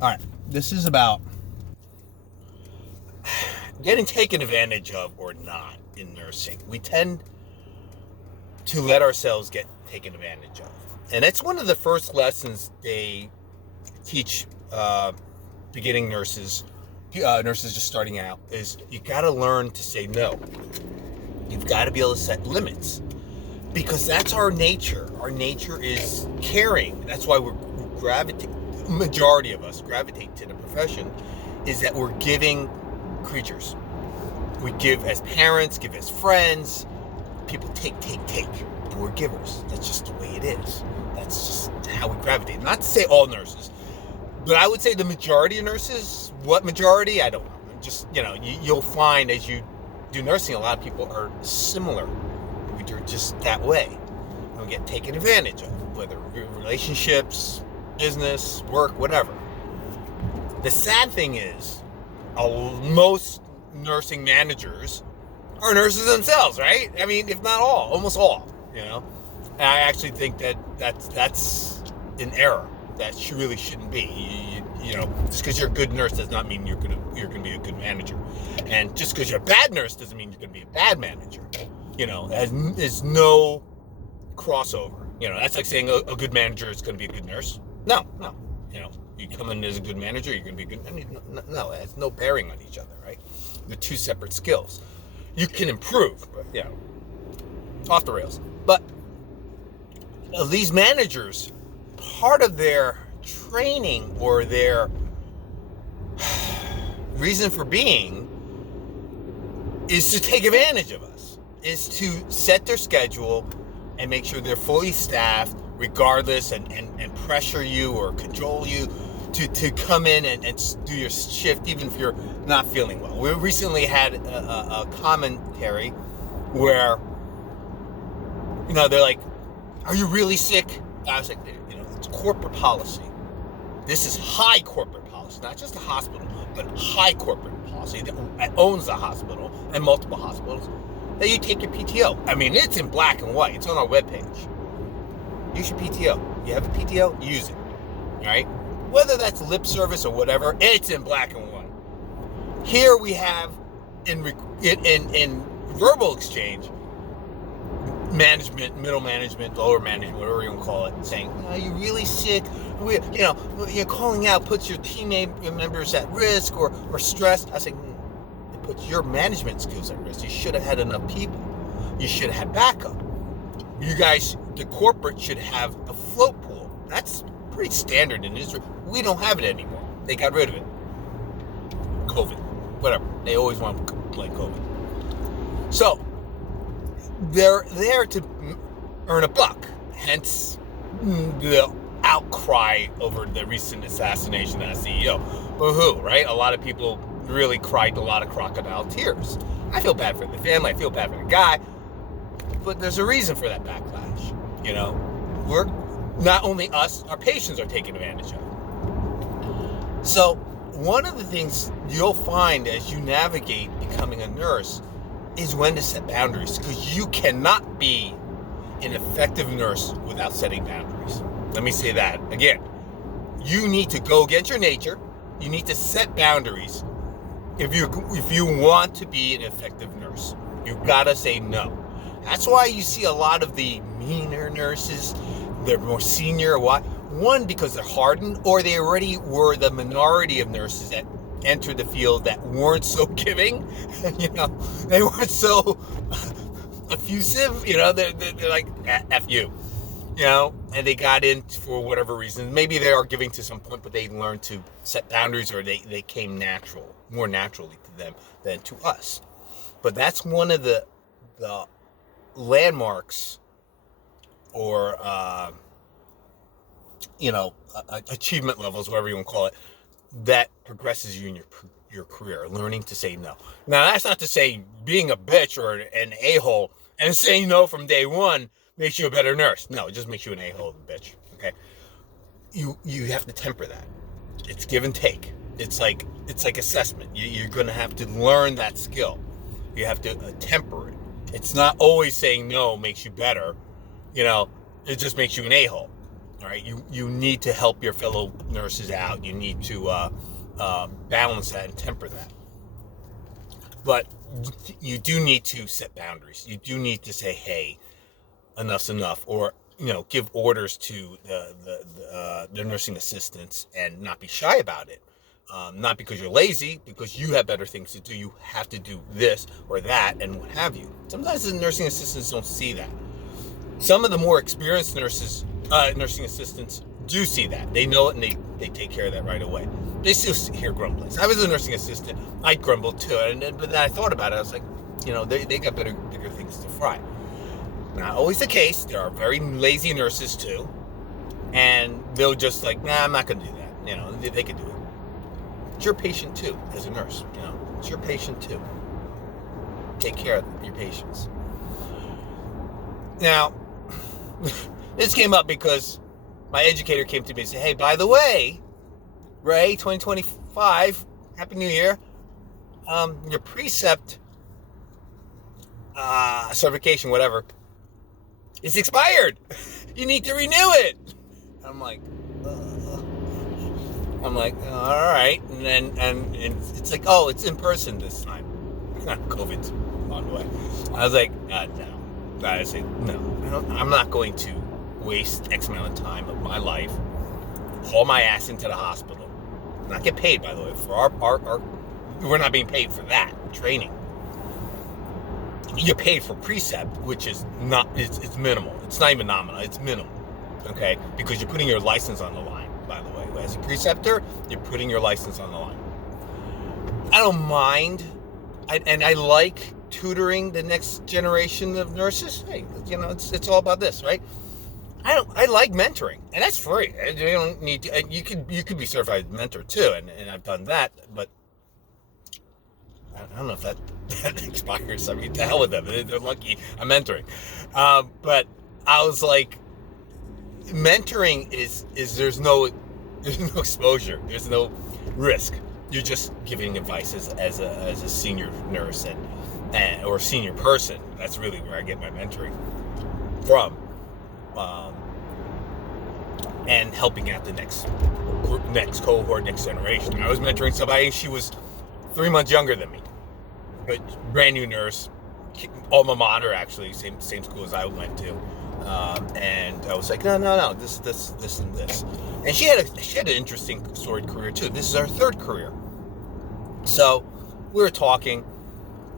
All right, this is about getting taken advantage of or not in nursing. We tend to let ourselves get taken advantage of. And that's one of the first lessons they teach beginning nurses, nurses just starting out, is you got to learn to say no. You've got to be able to set limits, because that's our nature. Our nature is caring. That's why majority of us gravitate to the profession, is that we're giving creatures. We give as parents, give as friends. People take, and we're givers. That's just the way it is. That's just how we gravitate. Not to say all nurses, but I would say the majority of nurses. What majority? I don't know. Just, you'll find as you do nursing, a lot of people are similar. We're just that way. We get taken advantage of, whether relationships, business, work, whatever. The sad thing is, most nursing managers are nurses themselves, right? I mean, if not all, almost all, And I actually think that's an error. That really shouldn't be. Just because you're a good nurse does not mean you're gonna be a good manager, and just because you're a bad nurse doesn't mean you're gonna be a bad manager. There's no crossover. That's like saying a good manager is gonna be a good nurse. No. You come in as a good manager, you're gonna be a good. No, it has no bearing on each other, right? They're two separate skills. You can improve, but off the rails. But these managers, part of their training or their reason for being is to take advantage of us, is to set their schedule and make sure they're fully staffed regardless, and pressure you or cajole you to come in and do your shift even if you're not feeling well. We recently had a commentary where they're like, "Are you really sick?" I was like, it's corporate policy. This is high corporate policy, not just a hospital, but high corporate policy that owns the hospital and multiple hospitals, that you take your PTO. I mean, it's in black and white. It's on our webpage. Use your PTO. You have a PTO, use it. All right? Whether that's lip service or whatever, it's in black and white. Here we have, in verbal exchange, management, middle management, lower management, whatever you want to call it, saying, "Are you really sick? You're calling out puts your team members at risk or stress." I say, it puts your management skills at risk. You should have had enough people. You should have had backup. You guys, the corporate, should have a float pool. That's pretty standard in Israel. We don't have it anymore. They got rid of it. COVID, whatever. They always want to blame COVID. So they're there to earn a buck. Hence the outcry over the recent assassination of the CEO. Boo-hoo, right? A lot of people really cried a lot of crocodile tears. I feel bad for the family. I feel bad for the guy. But there's a reason for that backlash. We're not only us, our patients are taken advantage of. So one of the things you'll find as you navigate becoming a nurse is when to set boundaries, because you cannot be an effective nurse without setting boundaries. Let me say that again. You need to go against your nature. You need to set boundaries if you want to be an effective nurse. You've got to say no. That's why you see a lot of the meaner nurses. They're more senior. Why? One, because they're hardened, or they already were the minority of nurses that entered the field that weren't so giving. They weren't so effusive. They're like, F you. And they got in for whatever reason. Maybe they are giving to some point, but they learned to set boundaries, or they came more naturally to them than to us. But that's one of the landmarks, or achievement levels, whatever you want to call it, that progresses you in your career, learning to say no. Now, that's not to say being a bitch or an a-hole and saying no from day one makes you a better nurse. No, it just makes you an a-hole and bitch. Okay, you have to temper that. It's give and take. It's like assessment. You're going to have to learn that skill. You have to temper it. It's not always saying no makes you better. It just makes you an a-hole. All right, you need to help your fellow nurses out. You need to balance that and temper that. But you do need to set boundaries. You do need to say, hey, enough's enough, or give orders to the nursing assistants and not be shy about it. Not because you're lazy, because you have better things to do. You have to do this or that and what have you. Sometimes the nursing assistants don't see that. Some of the more experienced nursing assistants do see that. They know it and they take care of that right away. They still hear grumblings. I was a nursing assistant. I'd grumble too. But then I thought about it. I was like, they got bigger things to fry. Not always the case. There are very lazy nurses too. And they'll just like, nah, I'm not going to do that. They can do it. It's your patient too, as a nurse. It's your patient too. Take care of your patients. Now, this came up because my educator came to me and said, hey, by the way, Ray, 2025, Happy New Year. Your precept certification, whatever, is expired. You need to renew it. I'm like, all right. And it's like, oh, it's in person this time. COVID's on the way. I was like, no. I said, no, I'm not going to waste X amount of time of my life, haul my ass into the hospital, not get paid, by the way, for our we're not being paid for that training. You're paid for precept, which is not, it's minimal. It's not even nominal, it's minimal, okay? Because you're putting your license on the line, by the way. As a preceptor, you're putting your license on the line. I don't mind, and I like tutoring the next generation of nurses. Hey, it's all about this, right? I like mentoring, and that's free. You don't need to, you could be certified mentor too, and I've done that, but I don't know if that expires. I mean, to hell with them. They're lucky I'm mentoring. But I was like, mentoring is there's no exposure, there's no risk. You're just giving advice as a senior nurse and or senior person. That's really where I get my mentoring from, and helping out the next cohort, next generation. I was mentoring somebody, and she was 3 months younger than me, but brand new nurse, alma mater actually, same school as I went to, and I was like, no, this and this, and she had an interesting storied career too. This is her third career. So we were talking.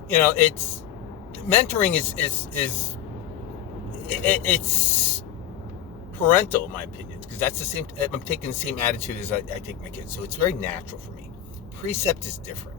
It's mentoring is it's parental, in my opinion, because that's the same. I'm taking the same attitude as I take my kids, so it's very natural for me. Precept is different.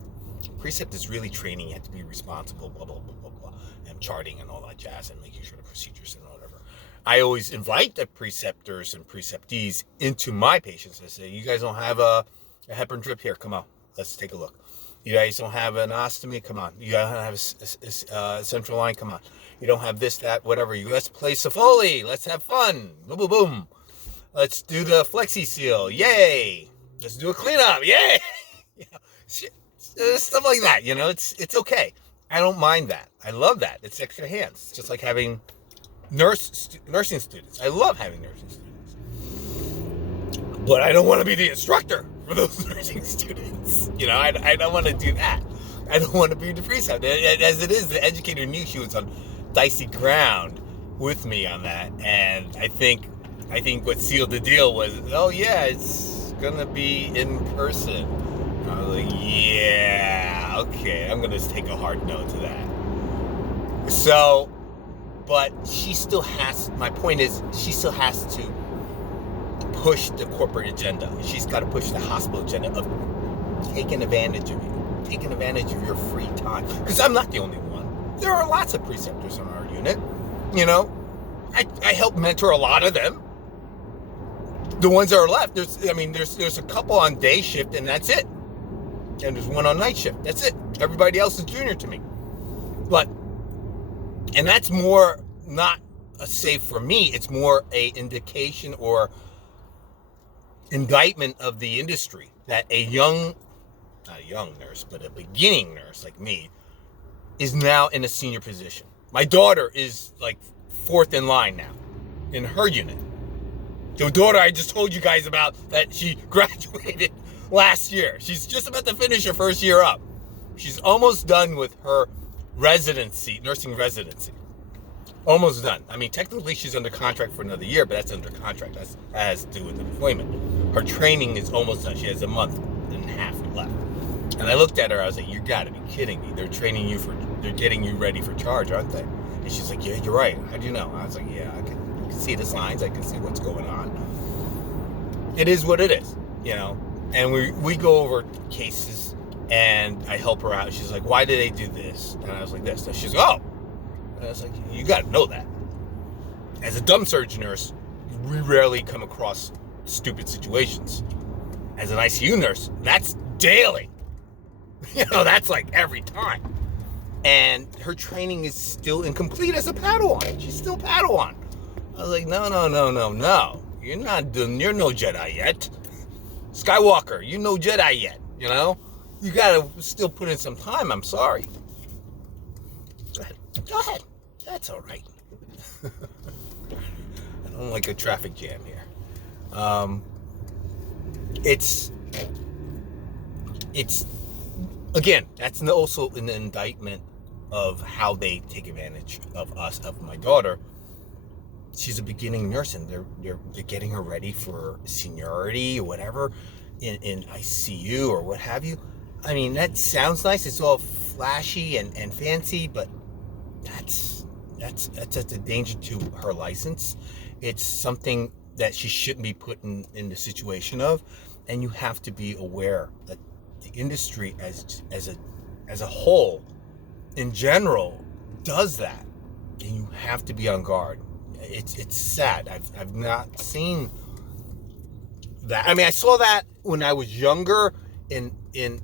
Precept is really training. You have to be responsible, blah blah blah blah blah, and charting and all that jazz, and making sure the procedures and whatever. I always invite the preceptors and preceptees into my patients. I say, you guys don't have a heparin drip here? Come on, let's take a look. You guys don't have an ostomy? Come on. You don't have a central line? Come on. You don't have this, that, whatever. Let's play Foley. Let's have fun. Boom, boom, boom. Let's do the Flexi Seal. Yay. Let's do a cleanup. Yay. Stuff like that. It's okay. I don't mind that. I love that. It's extra hands. It's just like having nursing students. I love having nursing students. But I don't want to be the instructor for those nursing students. I don't want to do that. I don't want to be the precept. As it is, the educator knew she was on dicey ground with me on that, and I think what sealed the deal was, oh yeah, it's gonna be in person. I was like, yeah, okay, I'm gonna take a hard no to that. So, but she still has. My point is, she still has to push the corporate agenda. She's got to push the hospital agenda of taking advantage of you, taking advantage of your free time. Because I'm not the only one. There are lots of preceptors in our unit. I help mentor a lot of them. The ones that are left, there's a couple on day shift, and that's it. And there's one on night shift. That's it. Everybody else is junior to me. And that's more not a save for me. It's more a indication or indictment of the industry that not a young nurse, but a beginning nurse like me is now in a senior position. My daughter is like fourth in line now in her unit. The daughter I just told you guys about that she graduated last year. She's just about to finish her first year up. She's almost done with her residency, nursing residency. Almost done. I mean, technically she's under contract for another year, but that's under contract. That has to do with employment. Her training is almost done. She has a month and a half left. And I looked at her, I was like, you gotta be kidding me. They're getting you ready for charge, aren't they? And she's like, yeah, you're right. How do you know? I was like, yeah, I can see the signs. I can see what's going on. It is what it is, you know? And we go over cases and I help her out. She's like, why do they do this? And I was like, this. And she's like, oh. And I was like, you gotta know that. As a dumb surge nurse, we rarely come across stupid situations. As an ICU nurse, that's daily. You know, that's like every time. And her training is still incomplete as a Padawan. She's still Padawan. I was like, no. You're no Jedi yet. Skywalker, you're no Jedi yet, you know? You gotta still put in some time, I'm sorry. Go ahead. That's all right. I don't like a traffic jam here. It's again, that's also an indictment of how they take advantage of us, of my daughter. She's a beginning nurse, and they're getting her ready for seniority or whatever in ICU or what have you. I mean, that sounds nice. It's all flashy and fancy, but that's a danger to her license. It's something that she shouldn't be put in the situation of, and you have to be aware that the industry as a whole, in general, does that, and you have to be on guard. It's sad. I've not seen that. I mean, I saw that when I was younger in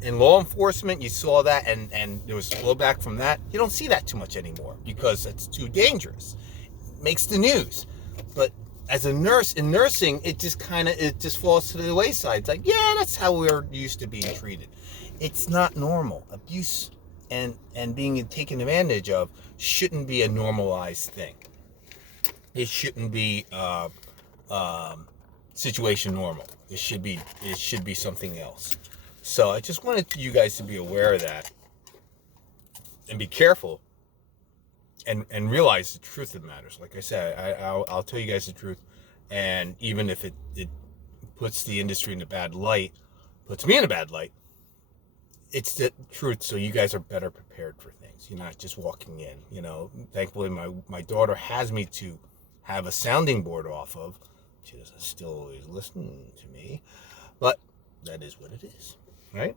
law enforcement. You saw that, and there was blowback from that. You don't see that too much anymore because it's too dangerous. It makes the news. But as a nurse, in nursing, it just falls to the wayside. It's like, yeah, that's how we're used to being treated. It's not normal. Abuse and being taken advantage of shouldn't be a normalized thing. It shouldn't be situation normal. It should be something else. So I just wanted you guys to be aware of that and be careful and realize the truth of matters. Like I said, I'll tell you guys the truth, and even if it puts the industry in a bad light, puts me in a bad light, it's the truth. So you guys are better prepared for things. You're not just walking in. You know, thankfully my daughter has me to have a sounding board off of. She doesn't still always listen to me, but that is what it is, right?